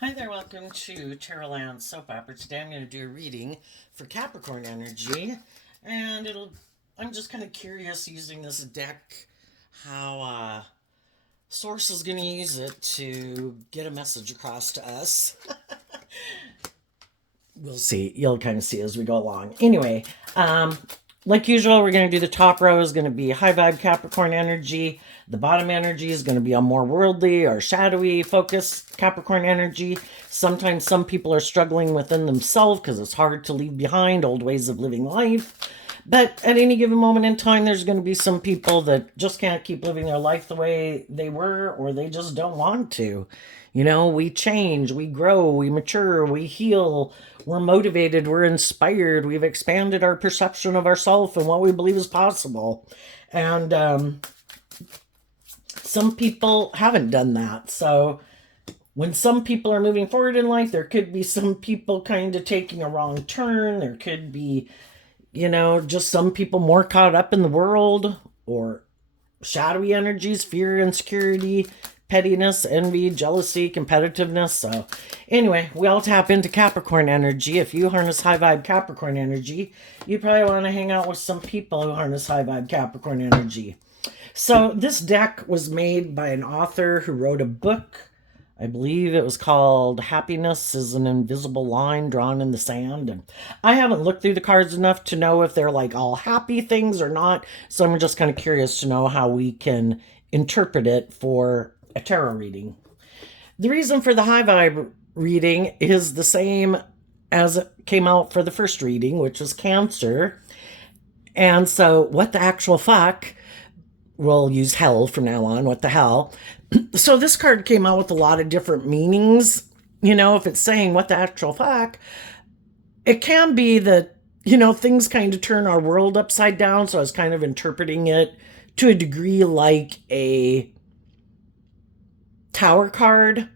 Hi there, welcome to Tarotland Soap Opera. Today I'm going to do a reading for Capricorn energy, and I'm just kind of curious using this deck how Source is going to use it to get a message across to us. We'll see. You'll kind of see as we go along. Anyway, like usual, we're going to do the top row is going to be high vibe Capricorn energy. The bottom energy is going to be a more worldly or shadowy focused Capricorn energy. Sometimes some people are struggling within themselves because it's hard to leave behind old ways of living life. But at any given moment in time, there's going to be some people that just can't keep living their life the way they were, or they just don't want to. You know, we change, we grow, we mature, we heal, we're motivated, we're inspired, we've expanded our perception of ourselves and what we believe is possible. And some people haven't done that. So when some people are moving forward in life, there could be some people kind of taking a wrong turn. There could be, just some people more caught up in the world, or shadowy energies, fear, insecurity, pettiness, envy, jealousy, competitiveness. So anyway, we all tap into Capricorn energy. If you harness high vibe Capricorn energy, you probably want to hang out with some people who harness high vibe Capricorn energy. So this deck was made by an author who wrote a book. I believe it was called Happiness is an Invisible Line Drawn in the Sand. And I haven't looked through the cards enough to know if they're like all happy things or not. So I'm just kind of curious to know how we can interpret it for a tarot reading. The reason for the high vibe reading is the same as it came out for the first reading, which was Cancer. And so what the actual fuck? We'll use hell from now on. What the hell? So this card came out with a lot of different meanings. If it's saying what the actual fuck, it can be that, things kind of turn our world upside down. So I was kind of interpreting it to a degree like a Tower card.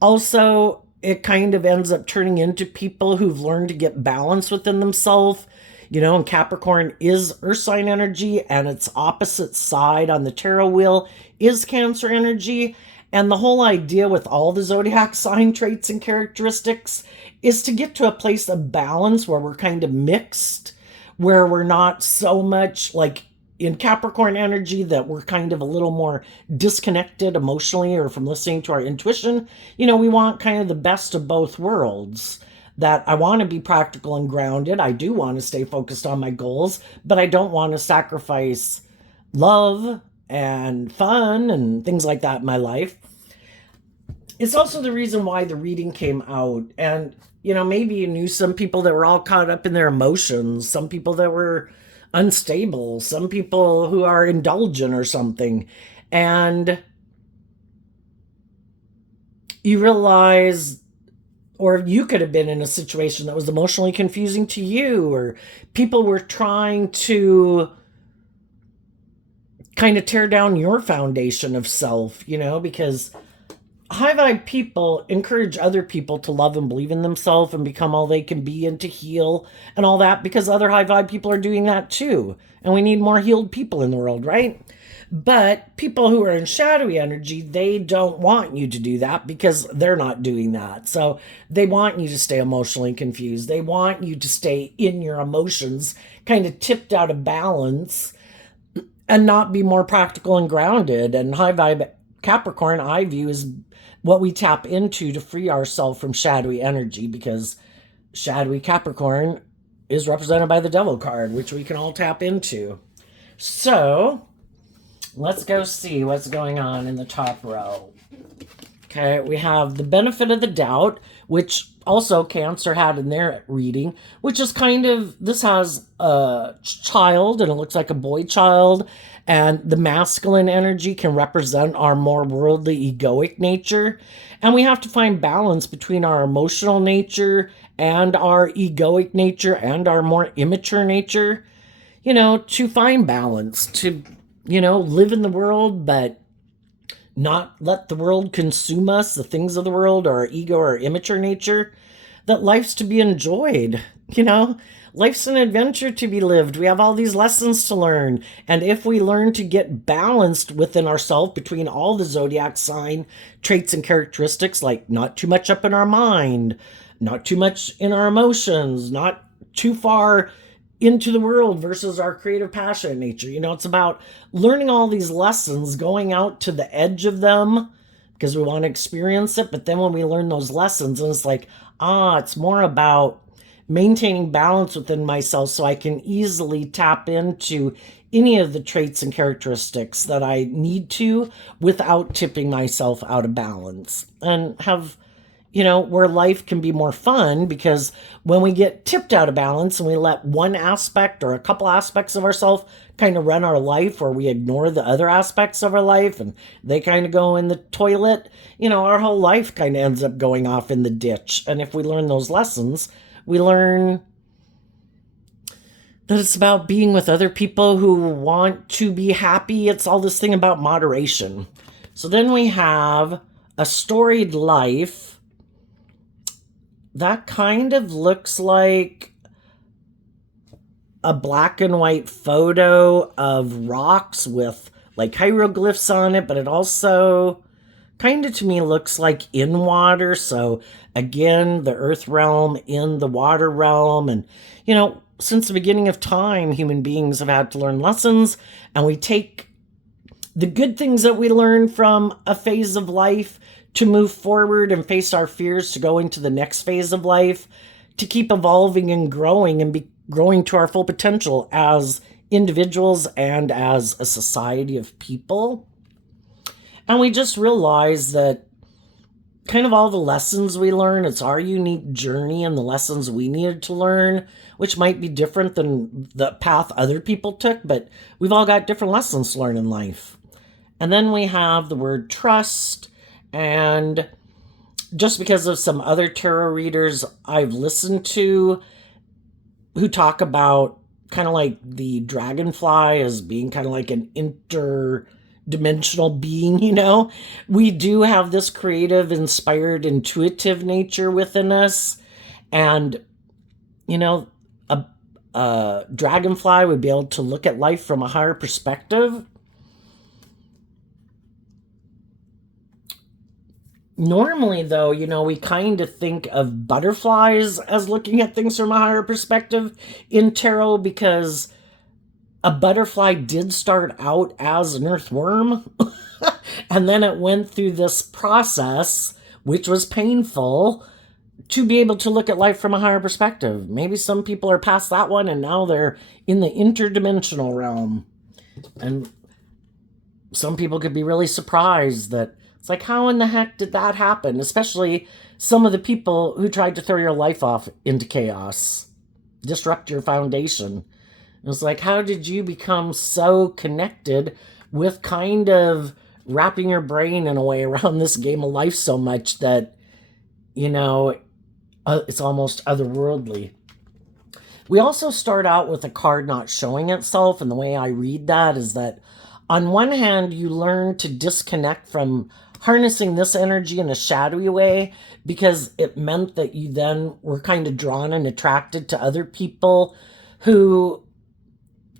Also, it kind of ends up turning into people who've learned to get balance within themselves. And Capricorn is earth sign energy, and its opposite side on the tarot wheel is Cancer energy. And the whole idea with all the zodiac sign traits and characteristics is to get to a place of balance where we're kind of mixed, where we're not so much like in Capricorn energy that we're kind of a little more disconnected emotionally or from listening to our intuition. We want kind of the best of both worlds. That I want to be practical and grounded. I do want to stay focused on my goals, but I don't want to sacrifice love and fun and things like that in my life. It's also the reason why the reading came out. And, maybe you knew some people that were all caught up in their emotions, some people that were unstable, some people who are indulgent or something. And you realize, or you could have been in a situation that was emotionally confusing to you, or people were trying to kind of tear down your foundation of self, because high vibe people encourage other people to love and believe in themselves and become all they can be and to heal and all that, because other high vibe people are doing that too. And we need more healed people in the world, right? But people who are in shadowy energy, they don't want you to do that because they're not doing that. So they want you to stay emotionally confused. They want you to stay in your emotions, kind of tipped out of balance, and not be more practical and grounded. And high vibe Capricorn, I view, is what we tap into to free ourselves from shadowy energy, because shadowy Capricorn is represented by the Devil card, which we can all tap into. So let's go see what's going on in the top row. Okay, we have the benefit of the doubt, which also Cancer had in their reading, which is kind of, this has a child, and it looks like a boy child, and the masculine energy can represent our more worldly, egoic nature. And we have to find balance between our emotional nature and our egoic nature and our more immature nature, to find balance, to live in the world, but not let the world consume us, the things of the world, or our ego or immature nature, that life's to be enjoyed. Life's an adventure to be lived. We have all these lessons to learn. And if we learn to get balanced within ourselves between all the zodiac sign traits and characteristics, like not too much up in our mind, not too much in our emotions, not too far into the world versus our creative passion nature. It's about learning all these lessons, going out to the edge of them because we want to experience it. But then when we learn those lessons, and it's like, it's more about maintaining balance within myself so I can easily tap into any of the traits and characteristics that I need to without tipping myself out of balance, and have where life can be more fun. Because when we get tipped out of balance and we let one aspect or a couple aspects of ourselves kind of run our life, or we ignore the other aspects of our life and they kind of go in the toilet, our whole life kind of ends up going off in the ditch. And if we learn those lessons, we learn that it's about being with other people who want to be happy. It's all this thing about moderation. So then we have a storied life. That kind of looks like a black and white photo of rocks with like hieroglyphs on it, but it also kind of to me looks like in water. So again, the earth realm in the water realm. And, since the beginning of time, human beings have had to learn lessons, and we take the good things that we learn from a phase of life to move forward and face our fears to go into the next phase of life, to keep evolving and growing and be growing to our full potential as individuals and as a society of people. And we just realize that kind of all the lessons we learn, it's our unique journey and the lessons we needed to learn, which might be different than the path other people took, but we've all got different lessons to learn in life. And then we have the word trust. And just because of some other tarot readers I've listened to who talk about kind of like the dragonfly as being kind of like an interdimensional being, we do have this creative, inspired, intuitive nature within us. And, a dragonfly would be able to look at life from a higher perspective. Normally, though, we kind of think of butterflies as looking at things from a higher perspective in tarot, because a butterfly did start out as an earthworm, and then it went through this process, which was painful, to be able to look at life from a higher perspective. Maybe some people are past that one, and now they're in the interdimensional realm. And some people could be really surprised that it's like, how in the heck did that happen? Especially some of the people who tried to throw your life off into chaos, disrupt your foundation. It's like, how did you become so connected with kind of wrapping your brain in a way around this game of life so much that, it's almost otherworldly? We also start out with a card not showing itself. And the way I read that is that on one hand, you learn to disconnect from harnessing this energy in a shadowy way, because it meant that you then were kind of drawn and attracted to other people who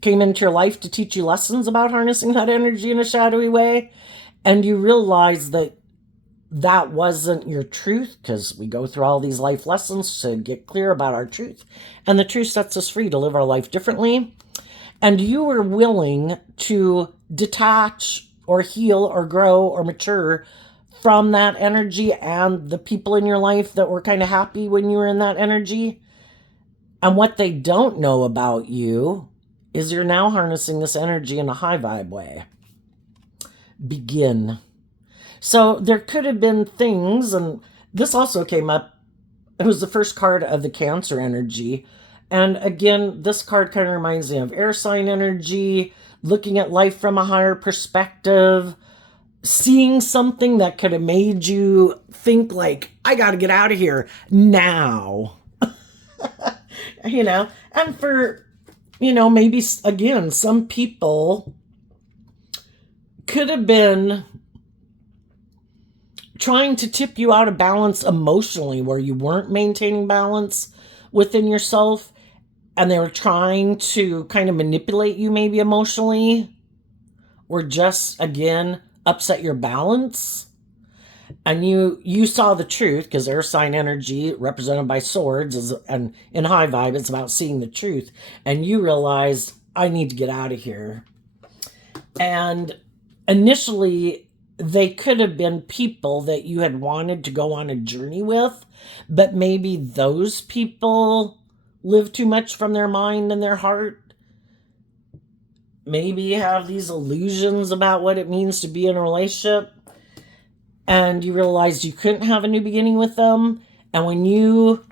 came into your life to teach you lessons about harnessing that energy in a shadowy way. And you realize that that wasn't your truth, because we go through all these life lessons to get clear about our truth. And the truth sets us free to live our life differently. And you were willing to detach or heal or grow or mature from that energy and the people in your life that were kind of happy when you were in that energy. And what they don't know about you is you're now harnessing this energy in a high vibe way. Begin. So there could have been things, and this also came up. It was the first card of the Cancer energy. And again, this card kind of reminds me of air sign energy, looking at life from a higher perspective, seeing something that could have made you think like, I got to get out of here now. And for, maybe again, some people could have been trying to tip you out of balance emotionally, where you weren't maintaining balance within yourself. and they were trying to kind of manipulate you maybe emotionally, or just, again, upset your balance. And you saw the truth, because air sign energy represented by swords and in high vibe, it's about seeing the truth. And you realized, I need to get out of here. And initially, they could have been people that you had wanted to go on a journey with, but maybe those people live too much from their mind and their heart. Maybe you have these illusions about what it means to be in a relationship, and you realized you couldn't have a new beginning with them. And when you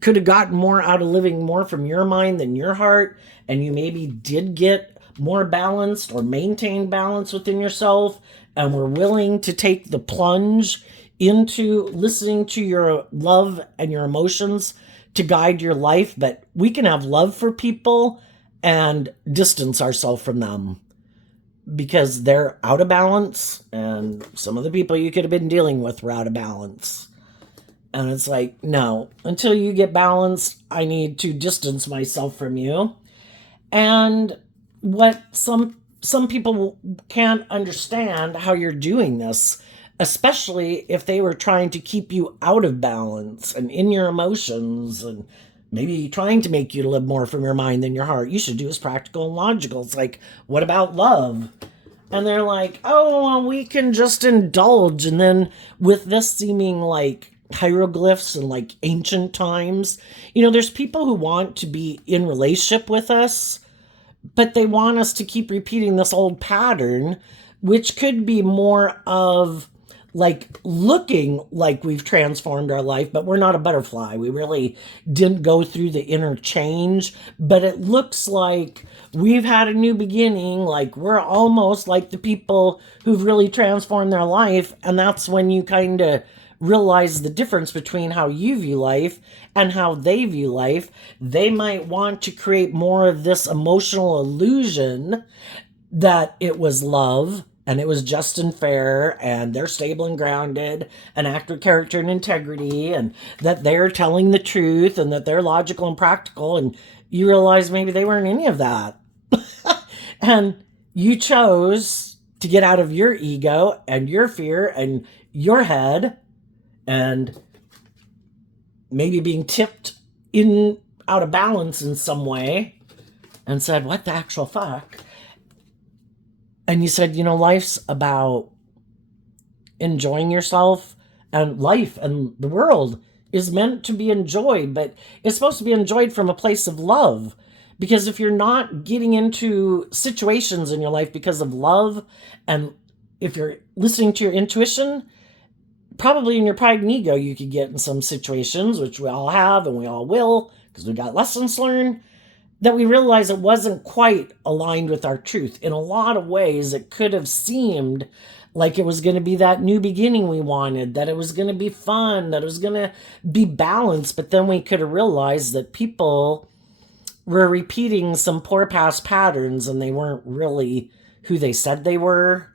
could have gotten more out of living more from your mind than your heart, and you maybe did get more balanced or maintain balance within yourself, and were willing to take the plunge into listening to your love and your emotions to guide your life. But we can have love for people and distance ourselves from them because they're out of balance, and some of the people you could have been dealing with were out of balance. And it's like, no, until you get balanced, I need to distance myself from you. And what some people can't understand how you're doing this, especially if they were trying to keep you out of balance and in your emotions, and maybe trying to make you live more from your mind than your heart. You should do is practical and logical. It's like, what about love? And they're like, oh, well, we can just indulge. And then with this seeming like hieroglyphs and like ancient times, there's people who want to be in relationship with us, but they want us to keep repeating this old pattern, which could be more of like looking like we've transformed our life, but we're not a butterfly. We really didn't go through the inner change, but it looks like we've had a new beginning. Like we're almost like the people who've really transformed their life. And that's when you kind of realize the difference between how you view life and how they view life. They might want to create more of this emotional illusion that it was love and it was just and fair, and they're stable and grounded and act with character and integrity, and that they're telling the truth, and that they're logical and practical. And you realize maybe they weren't any of that. And you chose to get out of your ego and your fear and your head, and maybe being tipped in out of balance in some way, and said, what the actual fuck? And you said, life's about enjoying yourself, and life and the world is meant to be enjoyed, but it's supposed to be enjoyed from a place of love. Because if you're not getting into situations in your life because of love, and if you're listening to your intuition, probably in your pride and ego, you could get in some situations, which we all have and we all will, because we got lessons learned, that we realize it wasn't quite aligned with our truth. In a lot of ways, it could have seemed like it was going to be that new beginning we wanted, that it was going to be fun, that it was going to be balanced. But then we could have realized that people were repeating some poor past patterns, and they weren't really who they said they were.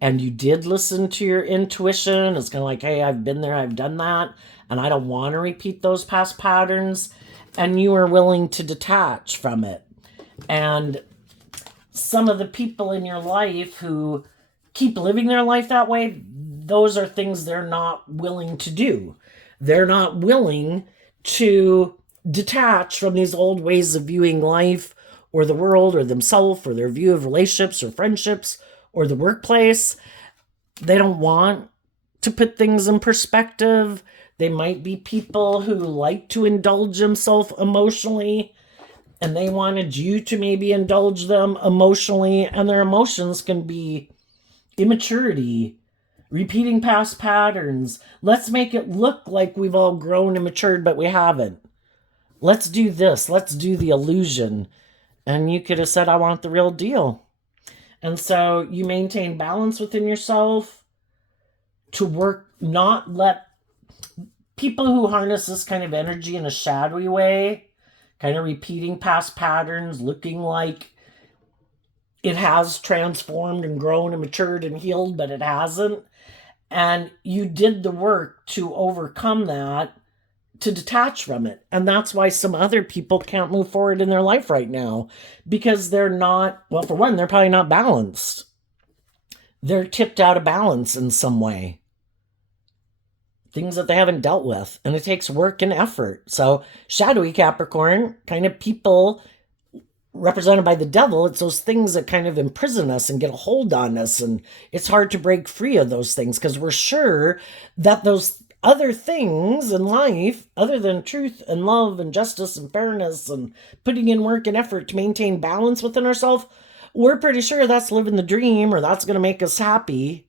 And you did listen to your intuition. It's kind of like, hey, I've been there, I've done that, and I don't want to repeat those past patterns. And you are willing to detach from it. And some of the people in your life who keep living their life that way, those are things they're not willing to do. They're not willing to detach from these old ways of viewing life or the world or themselves or their view of relationships or friendships or the workplace. They don't want to put things in perspective. They might be people who like to indulge themselves emotionally, and they wanted you to maybe indulge them emotionally, and their emotions can be immaturity, repeating past patterns. Let's make it look like we've all grown and matured, but we haven't. Let's do this. Let's do the illusion. And you could have said, I want the real deal. And so you maintain balance within yourself to work, not let people who harness this kind of energy in a shadowy way, kind of repeating past patterns, looking like it has transformed and grown and matured and healed, but it hasn't. And you did the work to overcome that, to detach from it. And that's why some other people can't move forward in their life right now, because they're not, well, for one, they're probably not balanced. They're tipped out of balance in some way. Things that they haven't dealt with. And it takes work and effort. So shadowy Capricorn, kind of people represented by the devil, it's those things that kind of imprison us and get a hold on us. And it's hard to break free of those things because we're sure that those other things in life, other than truth and love and justice and fairness and putting in work and effort to maintain balance within ourselves, we're pretty sure that's living the dream or that's going to make us happy.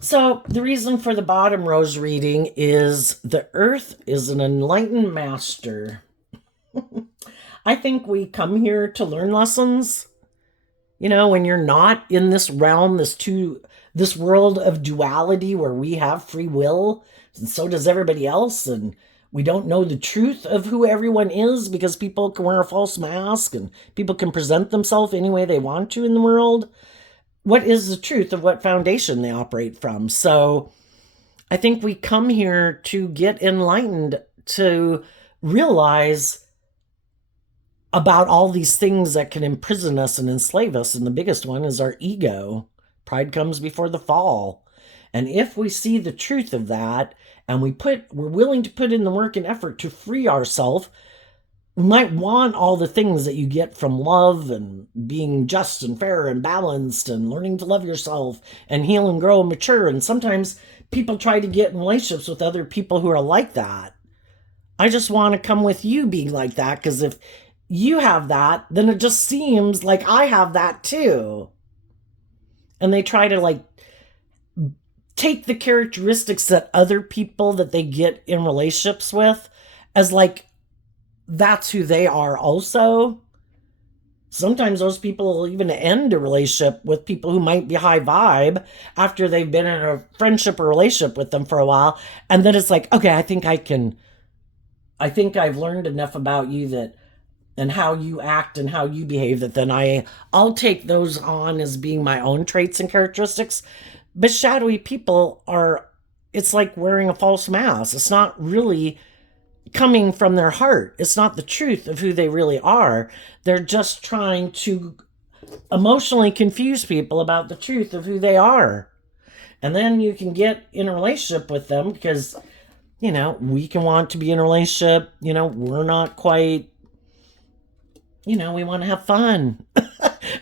So the reason for the bottom rose reading is the earth is an enlightened master. I think we come here to learn lessons. You know, when you're not in this realm, this world of duality where we have free will, and so does everybody else, and we don't know the truth of who everyone is because people can wear a false mask and people can present themselves any way they want to in the world. What is the truth of what foundation they operate from? So I think we come here to get enlightened, to realize about all these things that can imprison us and enslave us. And the biggest one is our ego. Pride comes before the fall. And if we see the truth of that and we're willing to put in the work and effort to free ourselves, we might want all the things that you get from love and being just and fair and balanced and learning to love yourself and heal and grow and mature. And sometimes people try to get in relationships with other people who are like that. I just want to come with you being like that, because if you have that, then it just seems like I have that too. And they try to take the characteristics that other people that they get in relationships with as that's who they are also. Sometimes those people will even end a relationship with people who might be high vibe after they've been in a friendship or relationship with them for a while. And then it's like, okay, I think I've learned enough about you and how you act and how you behave that then I'll take those on as being my own traits and characteristics. But shadowy people it's like wearing a false mask. It's not really coming from their heart. It's not the truth of who they really are. They're just trying to emotionally confuse people about the truth of who they are. And then you can get in a relationship with them because, we can want to be in a relationship. We're not quite, we want to have fun,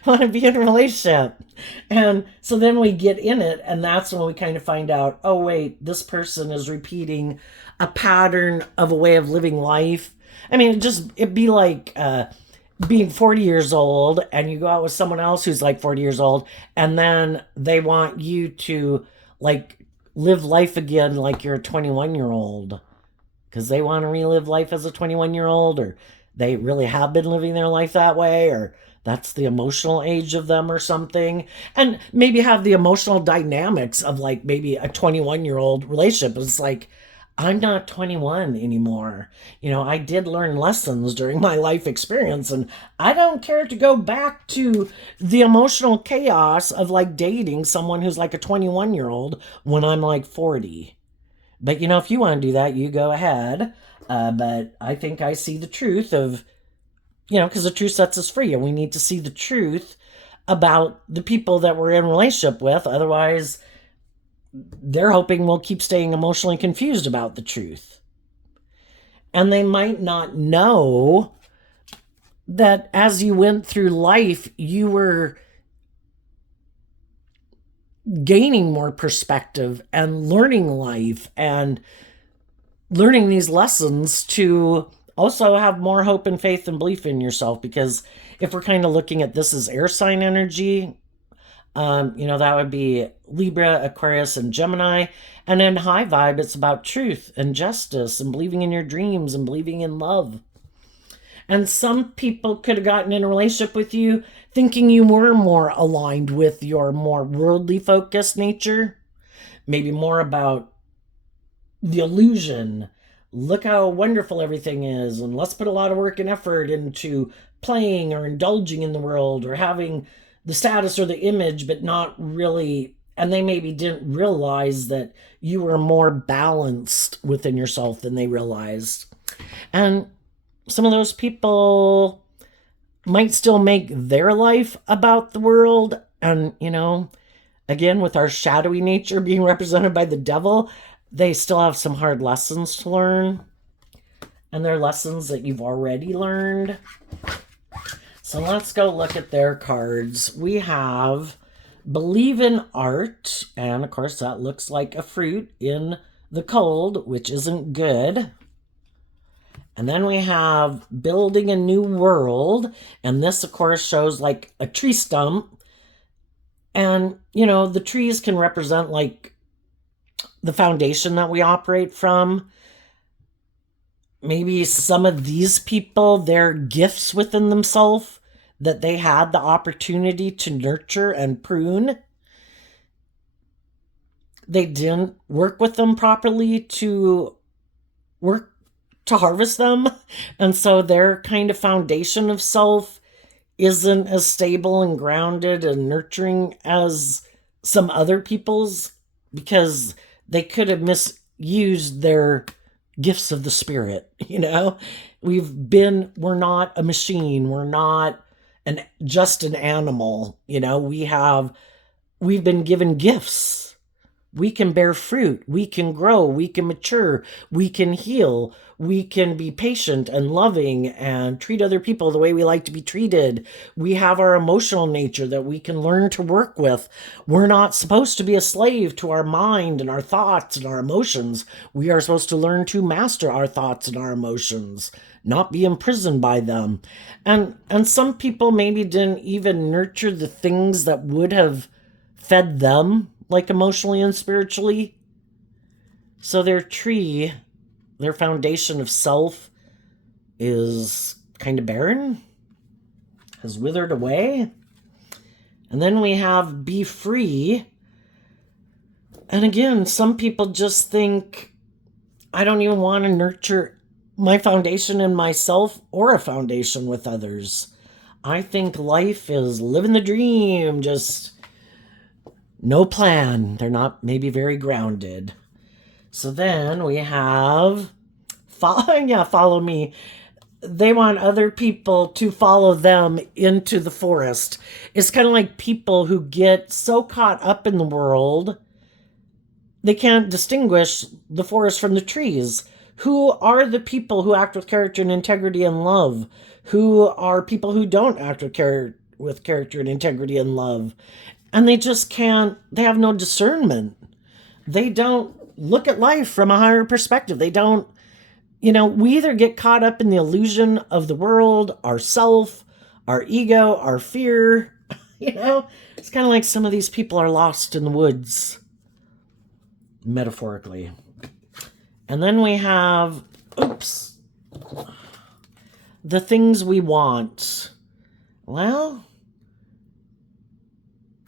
want to be in a relationship. And so then we get in it, and that's when we kind of find out, oh, wait, this person is repeating a pattern of a way of living life. I mean, it'd be like being 40 years old, and you go out with someone else who's 40 years old, and then they want you to live life again like you're a 21-year-old because they want to relive life as a 21-year-old, or they really have been living their life that way, or that's the emotional age of them or something. And maybe have the emotional dynamics of maybe a 21-year-old relationship. It's I'm not 21 anymore. I did learn lessons during my life experience, and I don't care to go back to the emotional chaos of dating someone who's a 21-year-old when I'm 40. But if you want to do that, you go ahead. But I think I see the truth of, because the truth sets us free, and we need to see the truth about the people that we're in a relationship with. Otherwise, they're hoping we'll keep staying emotionally confused about the truth. And they might not know that as you went through life, you were gaining more perspective and learning life and learning these lessons to also have more hope and faith and belief in yourself. Because if we're kind of looking at this as air sign energy, that would be Libra, Aquarius, and Gemini. And then high vibe, it's about truth and justice and believing in your dreams and believing in love. And some people could have gotten in a relationship with you thinking you were more aligned with your more worldly focused nature, maybe more about the illusion. Look how wonderful everything is, and let's put a lot of work and effort into playing or indulging in the world or having the status or the image, but not really And they maybe didn't realize that you were more balanced within yourself than they realized. And some of those people might still make their life about the world. And, again, with our shadowy nature being represented by the devil, they still have some hard lessons to learn. And they're lessons that you've already learned. So let's go look at their cards. We have believe in art. And of course, that looks like a fruit in the cold, which isn't good. And then we have building a new world. And this, of course, shows like a tree stump. And, the trees can represent like the foundation that we operate from. Maybe some of these people, their gifts within themselves that they had the opportunity to nurture and prune, they didn't work with them properly to harvest them. And so their kind of foundation of self isn't as stable and grounded and nurturing as some other people's, because they could have misused their gifts of the spirit. We're not a machine. We're not just an animal. We've been given gifts. We can bear fruit. We can grow. We can mature. We can heal. We can be patient and loving and treat other people the way we like to be treated. We have our emotional nature that we can learn to work with. We're not supposed to be a slave to our mind and our thoughts and our emotions. We are supposed to learn to master our thoughts and our emotions, not be imprisoned by them. And some people maybe didn't even nurture the things that would have fed them, like emotionally and spiritually. So their tree, their foundation of self, is kind of barren, has withered away. And then we have be free. And again, some people just think, I don't even want to nurture my foundation in myself or a foundation with others. I think life is living the dream, just no plan. They're not maybe very grounded. So then we have follow me. They want other people to follow them into the forest. It's kind of like people who get so caught up in the world, they can't distinguish the forest from the trees. Who are the people who act with character and integrity and love? Who are people who don't act with character and integrity and love? And they just can't, they have no discernment. They don't look at life from a higher perspective. They don't, we either get caught up in the illusion of the world, ourself, our ego, our fear. It's kind of like some of these people are lost in the woods, metaphorically. And then we have, the things we want. Well,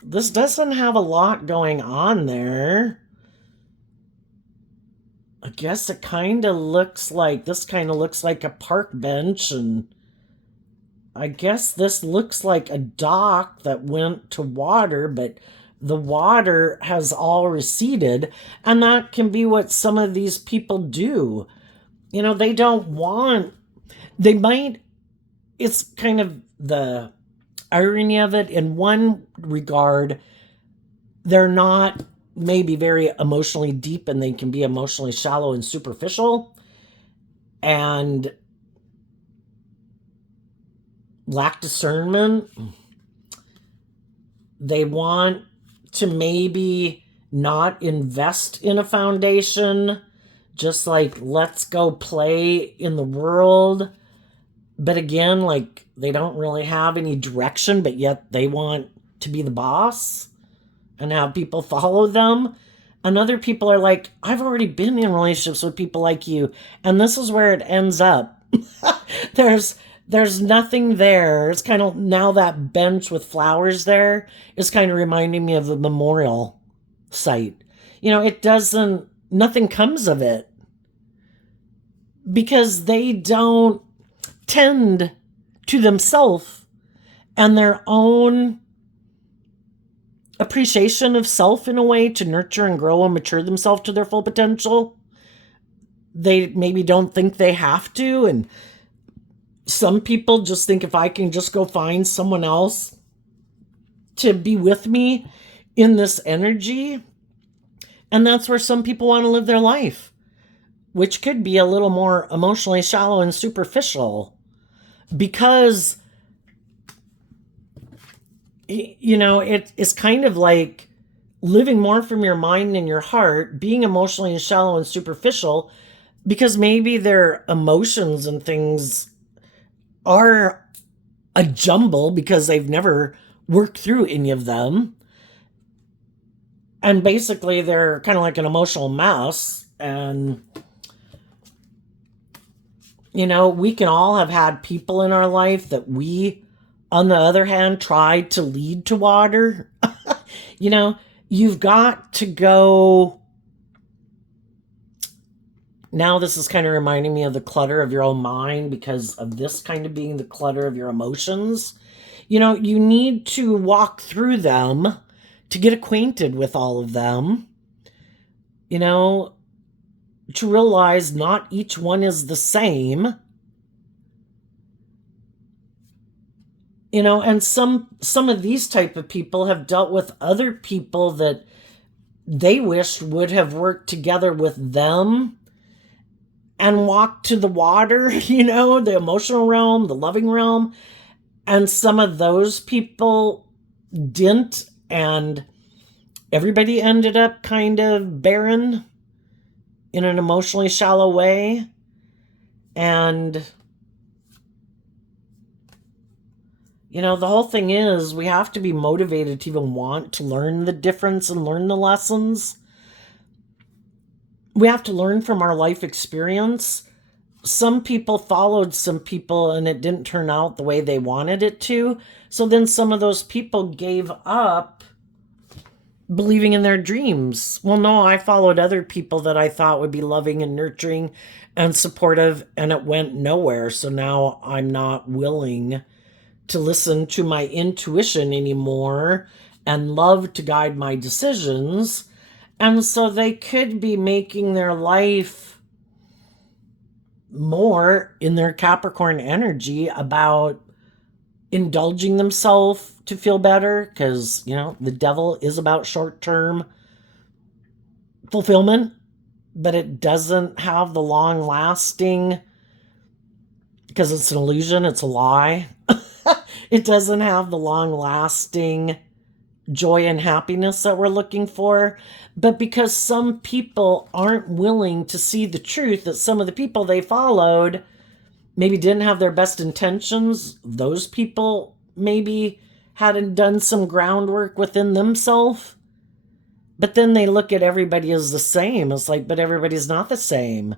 this doesn't have a lot going on there. I guess it kind of looks like, this kind of looks like a park bench, and I guess this looks like a dock that went to water, but the water has all receded, and that can be what some of these people do. They don't want, it's kind of the irony of it. In one regard, they're not maybe very emotionally deep, and they can be emotionally shallow and superficial and lack discernment. They want to maybe not invest in a foundation, just like, let's go play in the world. But again, like, they don't really have any direction, but yet they want to be the boss and have people follow them. And other people are like, I've already been in relationships with people like you, and this is where it ends up. There's nothing there. It's kind of, now that bench with flowers there is kind of reminding me of the memorial site. Nothing comes of it because they don't tend to themselves and their own appreciation of self in a way to nurture and grow and mature themselves to their full potential. They maybe don't think they have to. And some people just think if I can just go find someone else to be with me in this energy. And that's where some people want to live their life, which could be a little more emotionally shallow and superficial because, it's kind of like living more from your mind and your heart, being emotionally shallow and superficial because maybe their emotions and things are a jumble because they've never worked through any of them. And basically, they're kind of like an emotional mess. And, we can all have had people in our life that we, on the other hand, tried to lead to water. You've got to go. Now, this is kind of reminding me of the clutter of your own mind because of this kind of being the clutter of your emotions. You need to walk through them to get acquainted with all of them, to realize not each one is the same, and some of these type of people have dealt with other people that they wished would have worked together with them and walked to the water, the emotional realm, the loving realm. And some of those people didn't, and everybody ended up kind of barren in an emotionally shallow way. And, the whole thing is we have to be motivated to even want to learn the difference and learn the lessons. We have to learn from our life experience. Some people followed some people and it didn't turn out the way they wanted it to. So then some of those people gave up believing in their dreams. Well, no, I followed other people that I thought would be loving and nurturing and supportive, and it went nowhere. So now I'm not willing to listen to my intuition anymore and love to guide my decisions. And so they could be making their life more in their Capricorn energy about indulging themselves to feel better because, the devil is about short-term fulfillment, but it doesn't have the long-lasting, because it's an illusion, it's a lie. It doesn't have the long-lasting joy and happiness that we're looking for. But because some people aren't willing to see the truth that some of the people they followed maybe didn't have their best intentions, those people maybe hadn't done some groundwork within themselves. But then they look at everybody as the same. It's like, but everybody's not the same.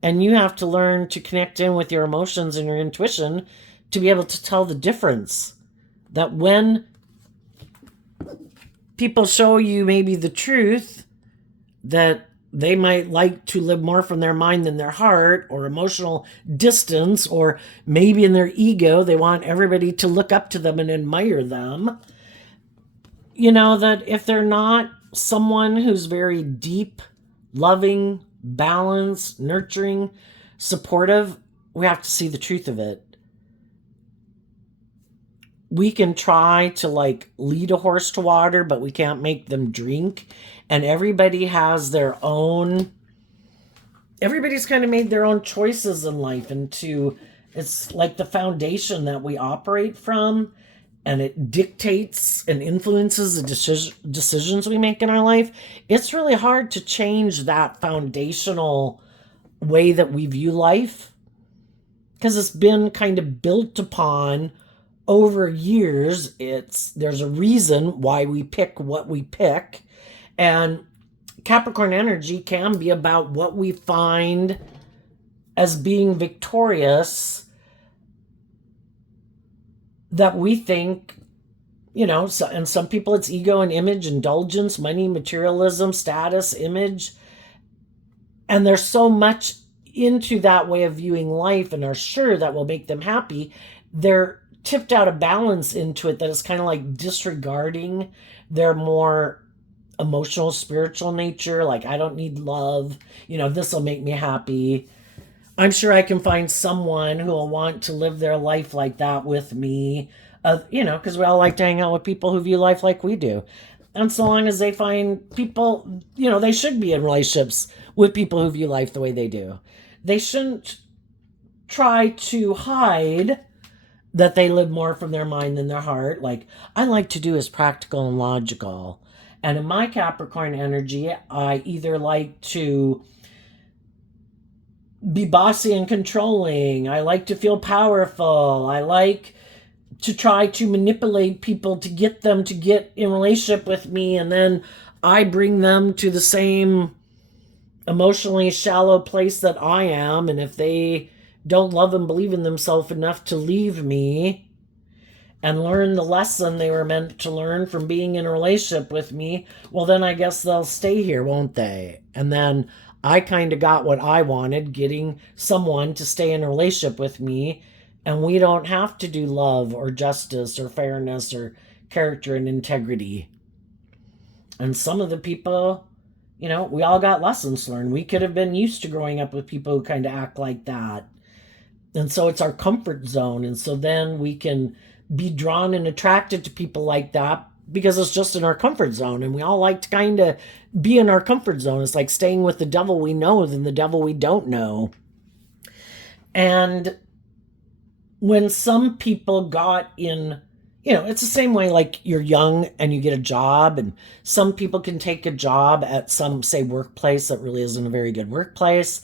And you have to learn to connect in with your emotions and your intuition to be able to tell the difference. That when people show you maybe the truth, that they might like to live more from their mind than their heart, or emotional distance, or maybe in their ego, they want everybody to look up to them and admire them. That if they're not someone who's very deep, loving, balanced, nurturing, supportive, we have to see the truth of it. We can try to lead a horse to water, but we can't make them drink. And everybody has their own, everybody's kind of made their own choices in life. It's like the foundation that we operate from, and it dictates and influences the decisions we make in our life. It's really hard to change that foundational way that we view life because it's been kind of built upon over years. There's a reason why we pick what we pick. And Capricorn energy can be about what we find as being victorious, that we think, and some people it's ego and image, indulgence, money, materialism, status, image. And there's so much into that way of viewing life and are sure that will make them happy. They're tipped out of balance into it that it's kind of like disregarding their more emotional, spiritual nature. Like, I don't need love. This will make me happy. I'm sure I can find someone who will want to live their life like that with me. Because we all like to hang out with people who view life like we do. And so long as they find people, they should be in relationships with people who view life the way they do. They shouldn't try to hide that they live more from their mind than their heart. Like I like to do is practical and logical. And in my Capricorn energy, I either like to be bossy and controlling. I like to feel powerful. I like to try to manipulate people to get them to get in relationship with me, and then I bring them to the same emotionally shallow place that I am. And if they don't love and believe in themselves enough to leave me and learn the lesson they were meant to learn from being in a relationship with me, well, then I guess they'll stay here, won't they? And then I kind of got what I wanted, getting someone to stay in a relationship with me. And we don't have to do love or justice or fairness or character and integrity. And some of the people, we all got lessons learned. We could have been used to growing up with people who kind of act like that. And so it's our comfort zone. And so then we can be drawn and attracted to people like that because it's just in our comfort zone. And we all like to kind of be in our comfort zone. It's like staying with the devil we know than the devil we don't know. And when some people got in, it's the same way like you're young and you get a job, and some people can take a job at some, say, workplace that really isn't a very good workplace.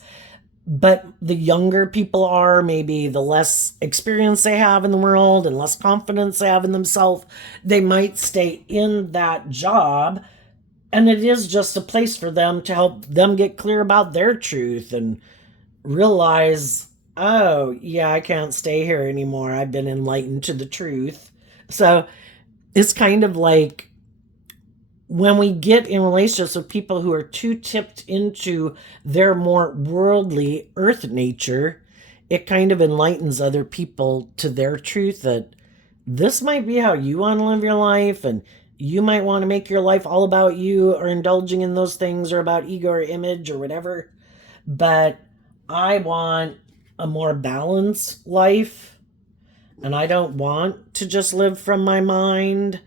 But the younger people are, maybe the less experience they have in the world and less confidence they have in themselves, they might stay in that job. And it is just a place for them to help them get clear about their truth and realize, oh, yeah, I can't stay here anymore. I've been enlightened to the truth. So it's kind of like when we get in relationships with people who are too tipped into their more worldly earth nature, it kind of enlightens other people to their truth that this might be how you want to live your life, and you might want to make your life all about you or indulging in those things or about ego or image or whatever. But I want a more balanced life, and I don't want to just live from my mind.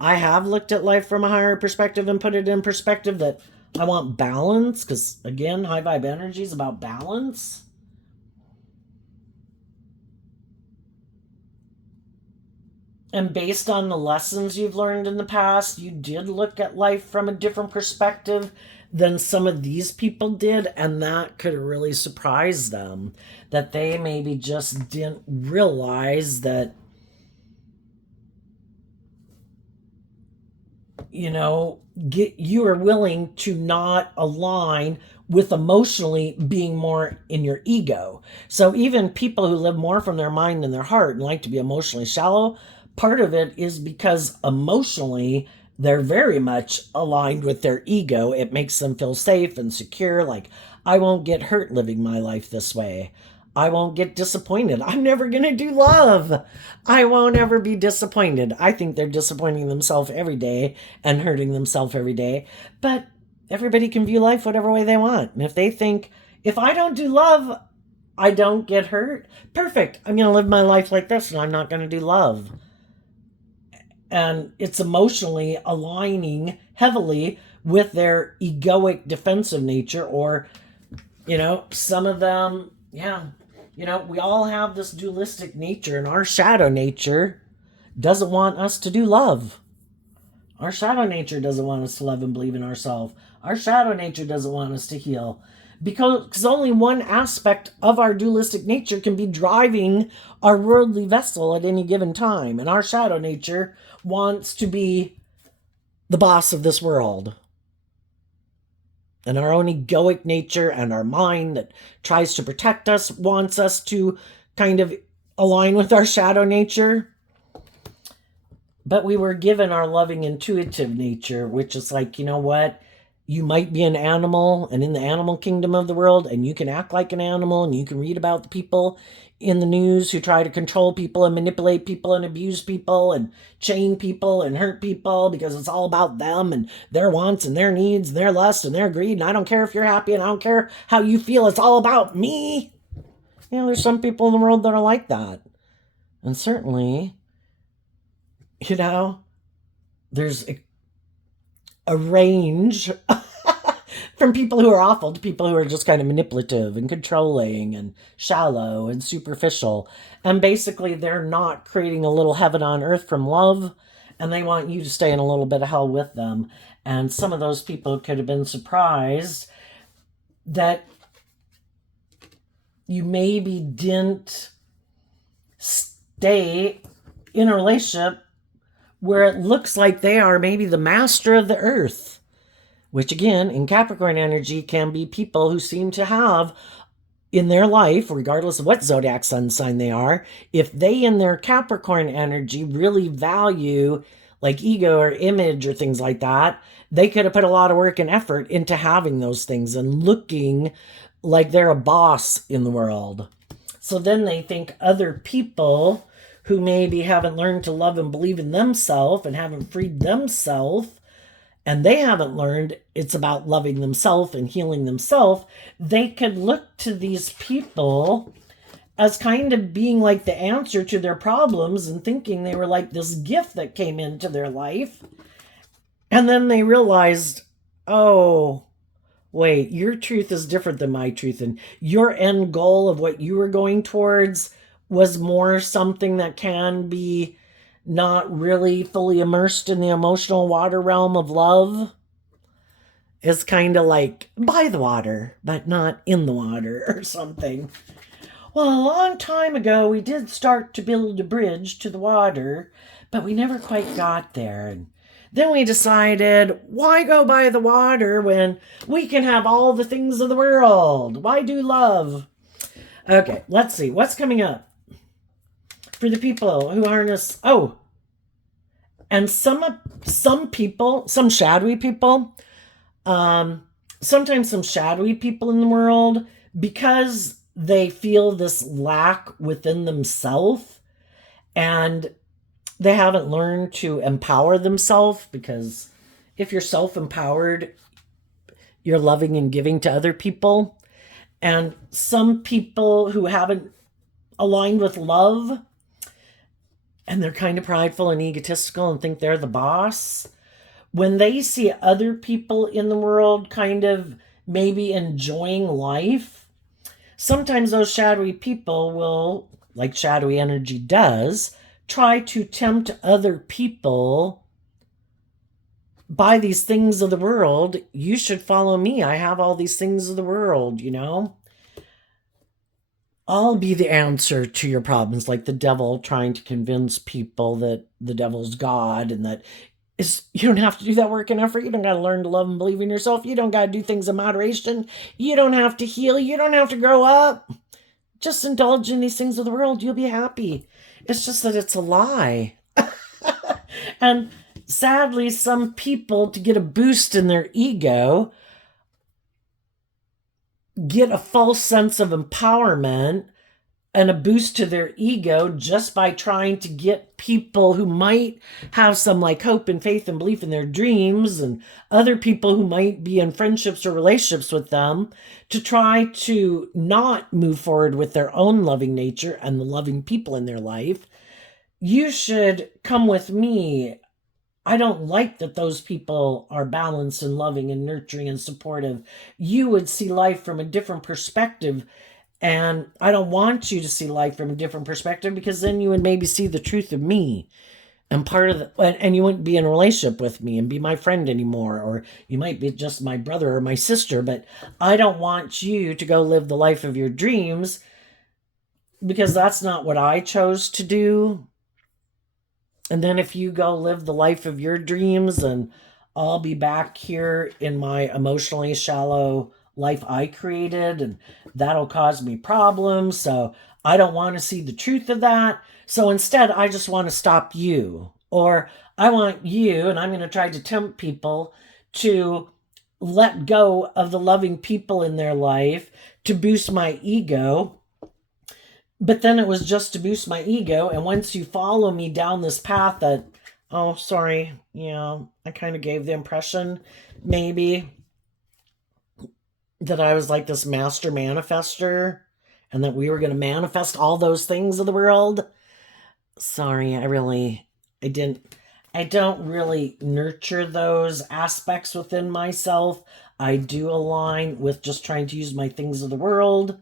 I have looked at life from a higher perspective and put it in perspective that I want balance, because again, high vibe energy is about balance. And based on the lessons you've learned in the past, you did look at life from a different perspective than some of these people did, and that could really surprise them, that they maybe just didn't realize that you are willing to not align with emotionally being more in your ego. So even people who live more from their mind than their heart and like to be emotionally shallow, part of it is because emotionally they're very much aligned with their ego. It makes them feel safe and secure. Like, I won't get hurt living my life this way. I won't get disappointed. I'm never going to do love. I won't ever be disappointed. I think they're disappointing themselves every day and hurting themselves every day. But everybody can view life whatever way they want. And if they think, if I don't do love, I don't get hurt, perfect. I'm going to live my life like this and I'm not going to do love. And it's emotionally aligning heavily with their egoic defensive nature, or, some of them, we all have this dualistic nature, and our shadow nature doesn't want us to do love. Our shadow nature doesn't want us to love and believe in ourselves. Our shadow nature doesn't want us to heal. Because only one aspect of our dualistic nature can be driving our worldly vessel at any given time. And our shadow nature wants to be the boss of this world. And our own egoic nature and our mind that tries to protect us wants us to kind of align with our shadow nature. But we were given our loving intuitive nature, which is like, you know what? you might be an animal and in the animal kingdom of the world, and you can act like an animal, and you can read about the people in the news who try to control people and manipulate people and abuse people and chain people and hurt people because it's all about them and their wants and their needs and their lust and their greed. And I don't care if you're happy and I don't care how you feel. It's all about me. There's some people in the world that are like that. And certainly, there's a range from people who are awful to people who are just kind of manipulative and controlling and shallow and superficial. And basically, they're not creating a little heaven on earth from love, and they want you to stay in a little bit of hell with them. And some of those people could have been surprised that you maybe didn't stay in a relationship where it looks like they are maybe the master of the earth, which again, in Capricorn energy, can be people who seem to have in their life, regardless of what zodiac sun sign they are, if they in their Capricorn energy really value like ego or image or things like that, they could have put a lot of work and effort into having those things and looking like they're a boss in the world. So then they think other people who maybe haven't learned to love and believe in themselves and haven't freed themselves, and they haven't learned it's about loving themselves and healing themselves, they could look to these people as kind of being like the answer to their problems and thinking they were like this gift that came into their life. And then they realized, oh, wait, your truth is different than my truth. And your end goal of what you were going towards was more something that can be not really fully immersed in the emotional water realm of love. It's kind of like by the water, but not in the water or something. Well, a long time ago, we did start to build a bridge to the water, but we never quite got there. And then we decided, why go by the water when we can have all the things of the world? Why do love? Okay, let's see. What's coming up for the people who harness... Oh, and some people, some shadowy people, sometimes some shadowy people in the world, because they feel this lack within themselves and they haven't learned to empower themselves, because if you're self-empowered, you're loving and giving to other people. And some people who haven't aligned with love, and they're kind of prideful and egotistical and think they're the boss, when they see other people in the world kind of maybe enjoying life, sometimes those shadowy people will, like shadowy energy does, try to tempt other people by these things of the world. You should follow me. I have all these things of the world, I'll be the answer to your problems, like the devil trying to convince people that the devil's God and that you don't have to do that work and effort. You don't got to learn to love and believe in yourself. You don't got to do things in moderation. You don't have to heal. You don't have to grow up. Just indulge in these things of the world. You'll be happy. It's just that it's a lie. And sadly, some people, to get a boost in their ego, get a false sense of empowerment and a boost to their ego just by trying to get people who might have some like hope and faith and belief in their dreams, and other people who might be in friendships or relationships with them, to try to not move forward with their own loving nature and the loving people in their life. You should come with me. I don't like that those people are balanced and loving and nurturing and supportive. You would see life from a different perspective. And I don't want you to see life from a different perspective, because then you would maybe see the truth of me. And and you wouldn't be in a relationship with me and be my friend anymore. Or you might be just my brother or my sister. But I don't want you to go live the life of your dreams, because that's not what I chose to do. And then if you go live the life of your dreams, and I'll be back here in my emotionally shallow life I created, and that'll cause me problems. So I don't want to see the truth of that. So instead, I just want to stop you. Or I want you, and I'm going to try to tempt people to let go of the loving people in their life to boost my ego. But then it was just to boost my ego. And once you follow me down this path that, oh, sorry, I kind of gave the impression maybe that I was like this master manifester and that we were going to manifest all those things of the world. Sorry, I don't really nurture those aspects within myself. I do align with just trying to use my things of the world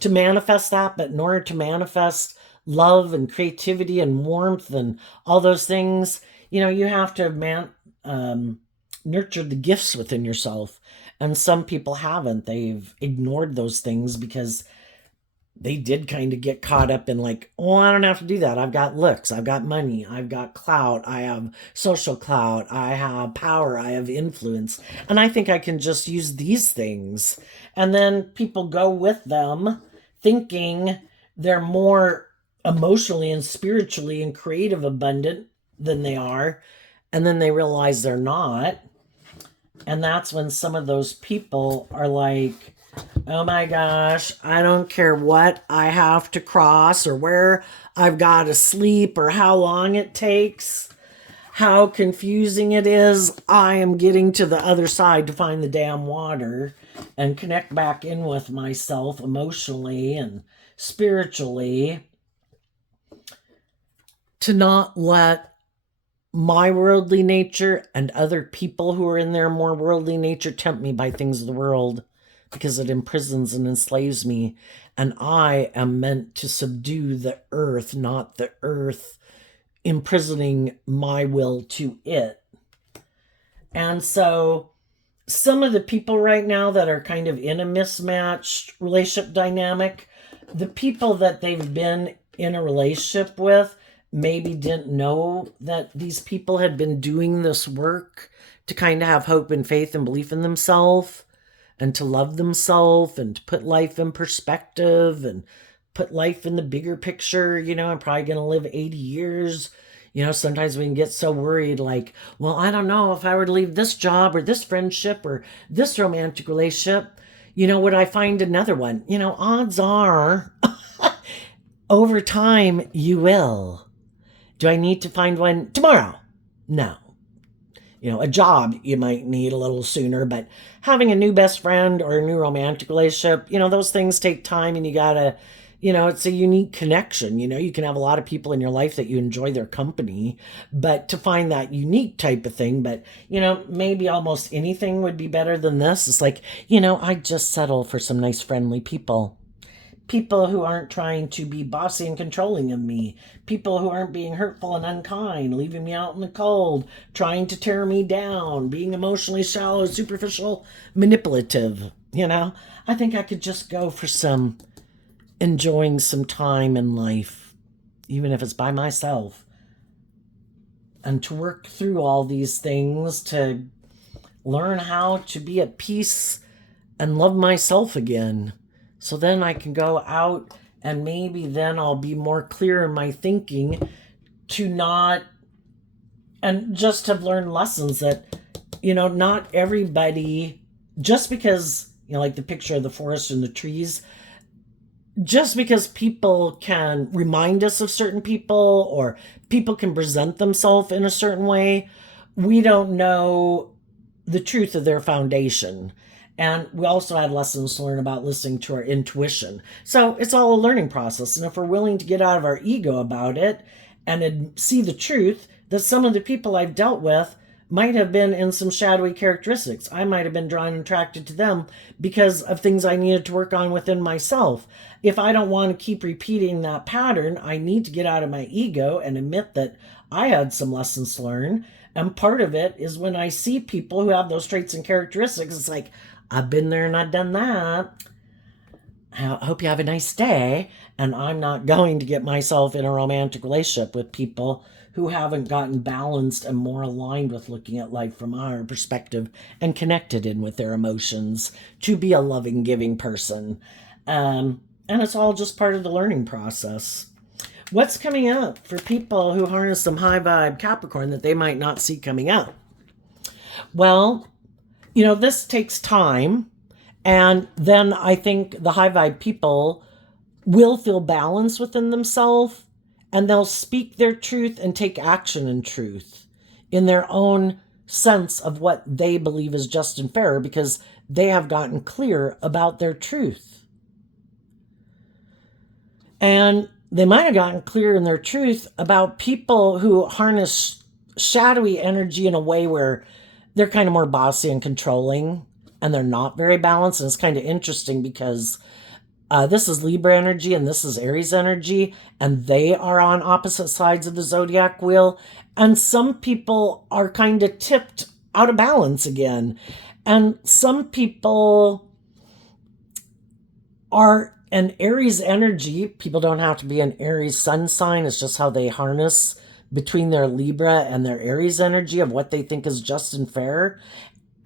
to manifest that, but in order to manifest love and creativity and warmth and all those things, you have to nurture the gifts within yourself. And some people haven't. They've ignored those things because they did kind of get caught up in like, oh, I don't have to do that. I've got looks, I've got money, I've got clout, I have social clout, I have power, I have influence. And I think I can just use these things. And then people go with them thinking they're more emotionally and spiritually and creative abundant than they are. And then they realize they're not. And that's when some of those people are like, oh my gosh, I don't care what I have to cross or where I've got to sleep or how long it takes, how confusing it is. I am getting to the other side to find the damn water and connect back in with myself emotionally and spiritually, to not let my worldly nature and other people who are in their more worldly nature tempt me by things of the world, because it imprisons and enslaves me. And I am meant to subdue the earth, not the earth imprisoning my will to it. And so some of the people right now that are kind of in a mismatched relationship dynamic, the people that they've been in a relationship with maybe didn't know that these people had been doing this work to kind of have hope and faith and belief in themselves and to love themselves and to put life in perspective and put life in the bigger picture. I'm probably going to live 80 years. Sometimes we can get so worried like, well, I don't know if I were to leave this job or this friendship or this romantic relationship, would I find another one? Odds are over time you will. Do I need to find one tomorrow? No. A job you might need a little sooner, but having a new best friend or a new romantic relationship, those things take time, and you gotta, it's a unique connection. You can have a lot of people in your life that you enjoy their company, but to find that unique type of thing, but, maybe almost anything would be better than this. It's like, I'd just settle for some nice friendly people. People who aren't trying to be bossy and controlling of me. People who aren't being hurtful and unkind, leaving me out in the cold, trying to tear me down, being emotionally shallow, superficial, manipulative. I think I could just go for some enjoying some time in life, even if it's by myself. And to work through all these things, to learn how to be at peace and love myself again. So then I can go out and maybe then I'll be more clear in my thinking to not, and just have learned lessons that, not everybody, just because, like the picture of the forest and the trees, just because people can remind us of certain people or people can present themselves in a certain way, we don't know the truth of their foundation. And we also had lessons to learn about listening to our intuition. So it's all a learning process. And if we're willing to get out of our ego about it and see the truth, that some of the people I've dealt with might have been in some shadowy characteristics. I might have been drawn and attracted to them because of things I needed to work on within myself. If I don't want to keep repeating that pattern, I need to get out of my ego and admit that I had some lessons to learn. And part of it is when I see people who have those traits and characteristics, it's like, I've been there and I've done that. I hope you have a nice day. And I'm not going to get myself in a romantic relationship with people who haven't gotten balanced and more aligned with looking at life from our perspective and connected in with their emotions to be a loving, giving person. And it's all just part of the learning process. What's coming up for people who harness some high vibe Capricorn that they might not see coming up? Well, this takes time. And then I think the high vibe people will feel balance within themselves, and they'll speak their truth and take action in truth in their own sense of what they believe is just and fair, because they have gotten clear about their truth. And they might have gotten clear in their truth about people who harness shadowy energy in a way where they're kind of more bossy and controlling, and they're not very balanced. And it's kind of interesting because this is Libra energy and this is Aries energy, and they are on opposite sides of the zodiac wheel. And some people are kind of tipped out of balance again. And some people are an Aries energy. People don't have to be an Aries sun sign. It's just how they harness between their Libra and their Aries energy of what they think is just and fair.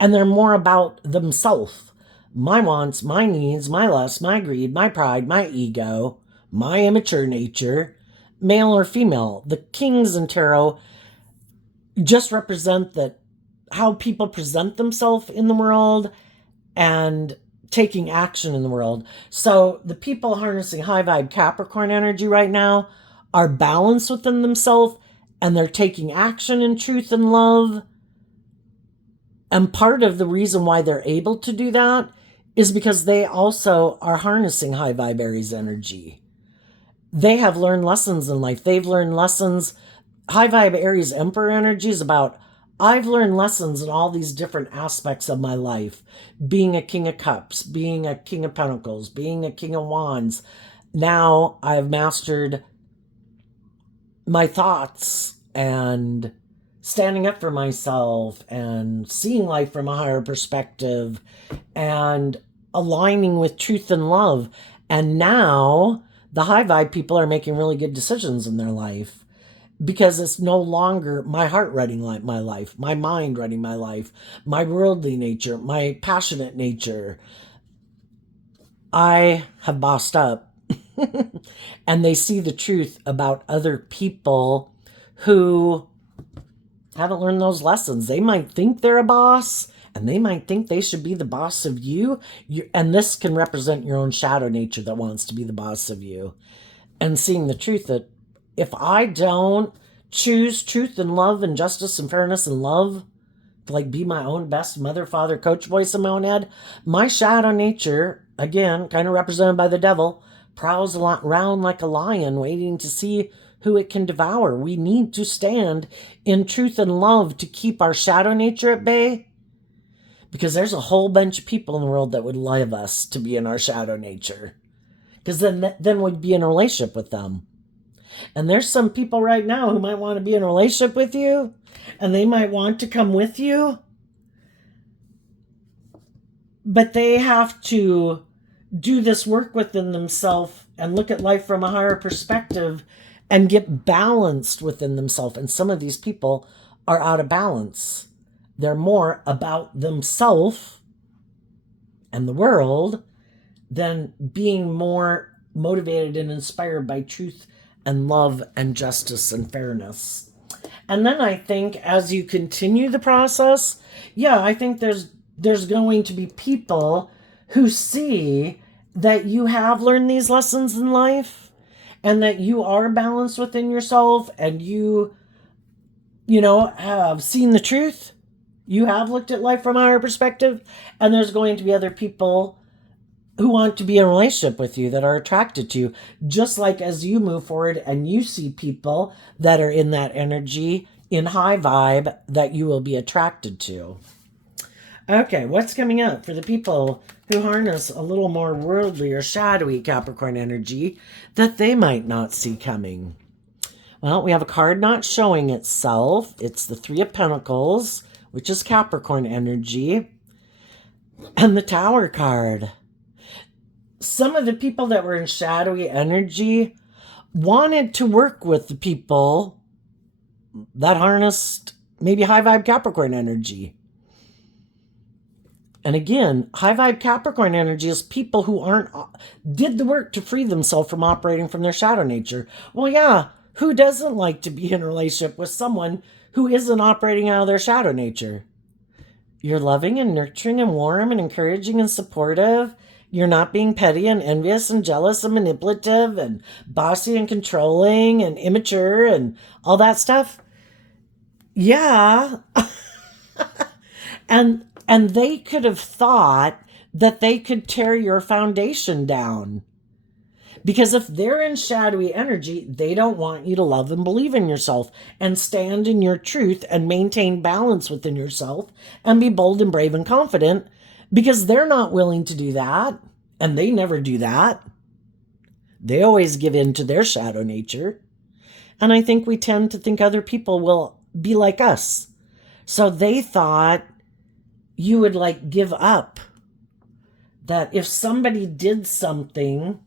And they're more about themselves. My wants, my needs, my lust, my greed, my pride, my ego, my immature nature, male or female. The kings in tarot just represent that how people present themselves in the world and taking action in the world. So the people harnessing high vibe Capricorn energy right now are balanced within themselves, and they're taking action in truth and love. And part of the reason why they're able to do that is because they also are harnessing high vibe Aries energy. They have learned lessons in life. They've learned lessons. High vibe Aries Emperor energy is about, I've learned lessons in all these different aspects of my life. Being a King of Cups, being a King of Pentacles, being a King of Wands. Now I've mastered my thoughts and standing up for myself and seeing life from a higher perspective and aligning with truth and love. And now the high vibe people are making really good decisions in their life, because it's no longer my heart running my life, my mind running my life, my worldly nature, my passionate nature. I have bossed up. And they see the truth about other people who haven't learned those lessons. They might think they're a boss, and they might think they should be the boss of you. And this can represent your own shadow nature that wants to be the boss of you. And seeing the truth that if I don't choose truth and love and justice and fairness and love to like be my own best mother, father, coach voice in my own head, my shadow nature, again, kind of represented by the devil, prowls around like a lion waiting to see who it can devour. We need to stand in truth and love to keep our shadow nature at bay, because there's a whole bunch of people in the world that would love us to be in our shadow nature, because then we'd be in a relationship with them. And there's some people right now who might want to be in a relationship with you, and they might want to come with you, but they have to do this work within themselves and look at life from a higher perspective and get balanced within themselves. And some of these people are out of balance. They're more about themselves and the world than being more motivated and inspired by truth and love and justice and fairness. And then I think as you continue the process, I think there's going to be people who see that you have learned these lessons in life and that you are balanced within yourself, and you have seen the truth. You have looked at life from a higher perspective, and there's going to be other people who want to be in a relationship with you, that are attracted to you, just like as you move forward and you see people that are in that energy, in high vibe, that you will be attracted to. Okay, what's coming up for the people who harness a little more worldly or shadowy Capricorn energy that they might not see coming? Well, we have a card not showing itself. It's the Three of Pentacles, which is Capricorn energy, and the Tower card. Some of the people that were in shadowy energy wanted to work with the people that harnessed maybe high vibe Capricorn energy. And again, high vibe Capricorn energy is people who did the work to free themselves from operating from their shadow nature. Well, yeah, who doesn't like to be in a relationship with someone who isn't operating out of their shadow nature? You're loving and nurturing and warm and encouraging and supportive. You're not being petty and envious and jealous and manipulative and bossy and controlling and immature and all that stuff. Yeah. And they could have thought that they could tear your foundation down. Because if they're in shadowy energy, they don't want you to love and believe in yourself and stand in your truth and maintain balance within yourself and be bold and brave and confident, because they're not willing to do that. And they never do that. They always give in to their shadow nature. And I think we tend to think other people will be like us. So they thought you would like give up. That if somebody did something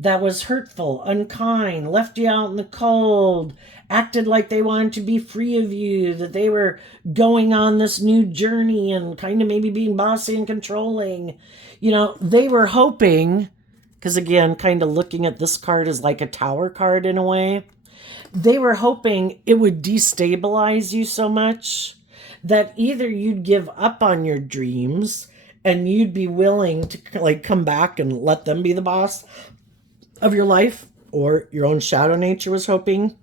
that was hurtful, unkind, left you out in the cold, acted like they wanted to be free of you, that they were going on this new journey and kind of maybe being bossy and controlling. You know, they were hoping, because again, kind of looking at this card as like a tower card in a way, they were hoping it would destabilize you so much that either you'd give up on your dreams and you'd be willing to like come back and let them be the boss of your life, or your own shadow nature was hoping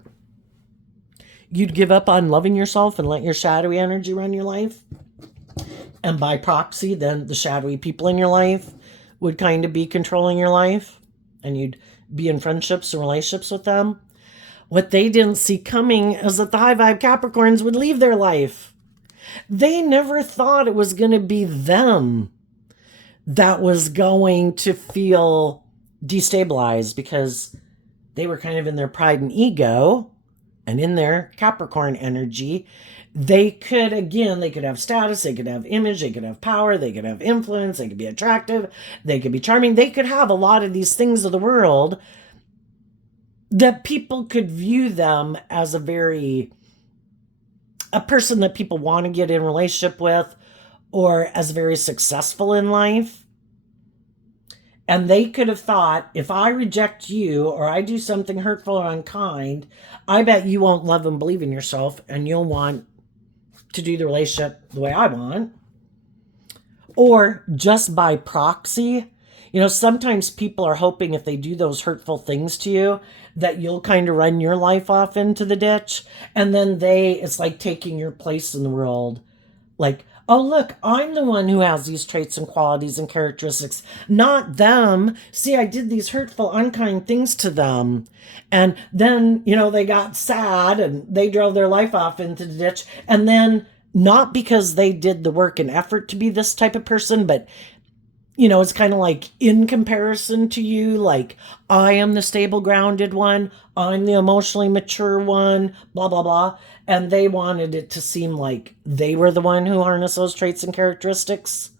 you'd give up on loving yourself and let your shadowy energy run your life. And by proxy, then the shadowy people in your life would kind of be controlling your life and you'd be in friendships and relationships with them. What they didn't see coming is that the high vibe Capricorns would leave their life. They never thought it was going to be them that was going to feel destabilized, because they were kind of in their pride and ego and in their Capricorn energy. They could have status, they could have image, they could have power, they could have influence, they could be attractive, they could be charming, they could have a lot of these things of the world that people could view them as a person that people want to get in relationship with, or as very successful in life. And they could have thought, if I reject you or I do something hurtful or unkind, I bet you won't love and believe in yourself and you'll want to do the relationship the way I want. Or just by proxy, you know, sometimes people are hoping if they do those hurtful things to you, that you'll kind of run your life off into the ditch. And then it's like taking your place in the world. Like, oh, look, I'm the one who has these traits and qualities and characteristics, not them. See, I did these hurtful, unkind things to them. And then, you know, they got sad and they drove their life off into the ditch. And then, not because they did the work and effort to be this type of person, but, you know, it's kind of like in comparison to you, like, I am the stable, grounded one. I'm the emotionally mature one, blah, blah, blah. And they wanted it to seem like they were the one who harnessed those traits and characteristics.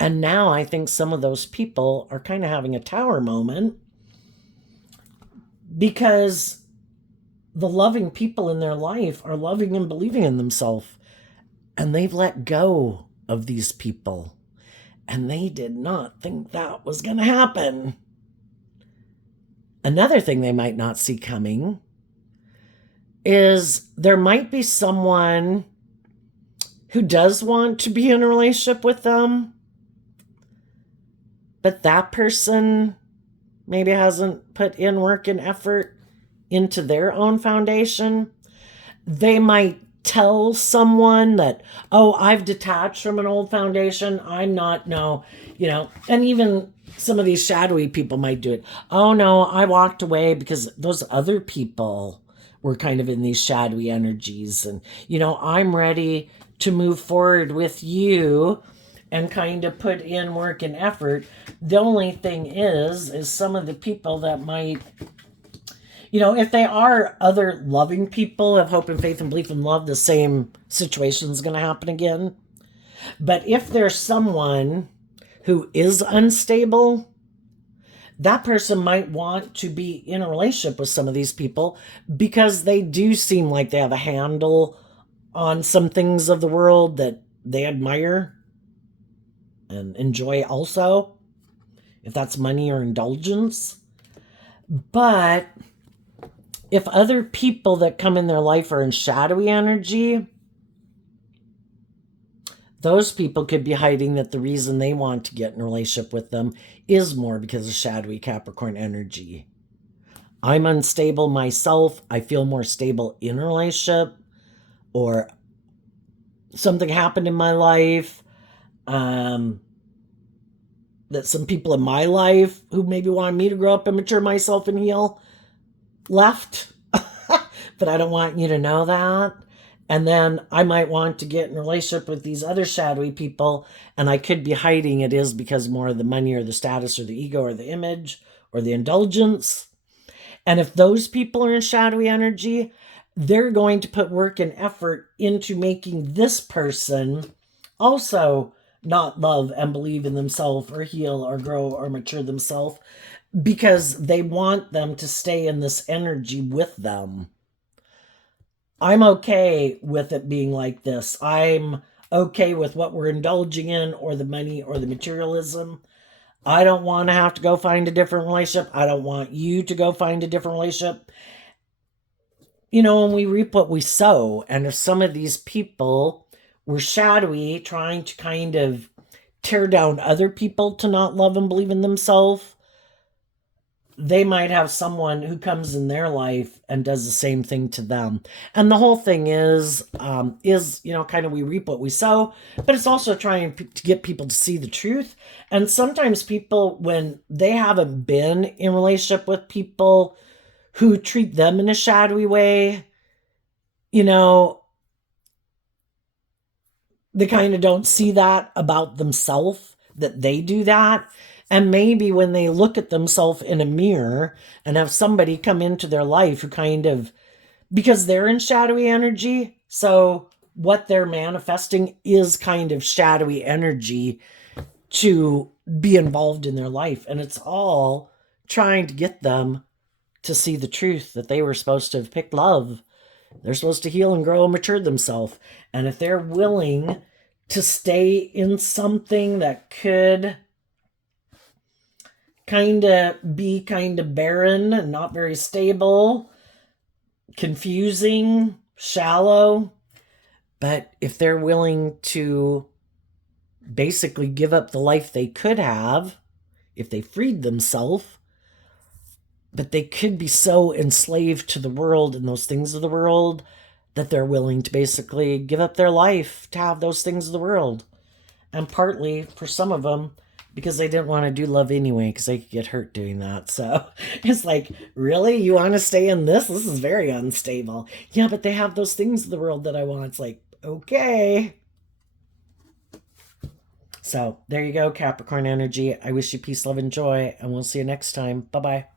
And now I think some of those people are kind of having a tower moment, because the loving people in their life are loving and believing in themselves. And they've let go of these people. And they did not think that was going to happen. Another thing they might not see coming is there might be someone who does want to be in a relationship with them, but that person maybe hasn't put in work and effort into their own foundation. They might tell someone that, oh, I've detached from an old foundation. I'm not, no, you know, and even some of these shadowy people might do it. Oh, no, I walked away because those other people were kind of in these shadowy energies. And, you know, I'm ready to move forward with you and kind of put in work and effort. The only thing is some of the people that might, you know, if they are other loving people of hope and faith and belief and love, the same situation is going to happen again. But if there's someone who is unstable, that person might want to be in a relationship with some of these people because they do seem like they have a handle on some things of the world that they admire and enjoy also, if that's money or indulgence. But if other people that come in their life are in shadowy energy, those people could be hiding that the reason they want to get in a relationship with them is more because of shadowy Capricorn energy. I'm unstable myself. I feel more stable in a relationship, or something happened in my life that some people in my life who maybe wanted me to grow up and mature myself and heal left. But I don't want you to know that. And then I might want to get in a relationship with these other shadowy people, and I could be hiding it is because more of the money or the status or the ego or the image or the indulgence. And if those people are in shadowy energy, they're going to put work and effort into making this person also not love and believe in themselves or heal or grow or mature themselves, because they want them to stay in this energy with them. I'm okay with it being like this. I'm okay with what we're indulging in, or the money or the materialism. I don't want to have to go find a different relationship. I don't want you to go find a different relationship. You know, when we reap what we sow, and if some of these people were shadowy, trying to kind of tear down other people to not love and believe in themselves, they might have someone who comes in their life and does the same thing to them. And the whole thing is kind of we reap what we sow, but it's also trying to get people to see the truth. And sometimes people, when they haven't been in relationship with people who treat them in a shadowy way, they kind of don't see that about themselves, that they do that. And maybe when they look at themselves in a mirror and have somebody come into their life who kind of, because they're in shadowy energy, so what they're manifesting is kind of shadowy energy to be involved in their life. And it's all trying to get them to see the truth that they were supposed to have picked love. They're supposed to heal and grow and mature themselves. And if they're willing to stay in something that could be kind of barren and not very stable, confusing, shallow, but if they're willing to basically give up the life they could have if they freed themselves, but they could be so enslaved to the world and those things of the world that they're willing to basically give up their life to have those things of the world. And partly, for some of them, because they didn't want to do love anyway, because they could get hurt doing that. So it's like, really? You want to stay in this? This is very unstable. Yeah, but they have those things of the world that I want. It's like, okay. So there you go, Capricorn energy. I wish you peace, love, and joy, and we'll see you next time. Bye-bye.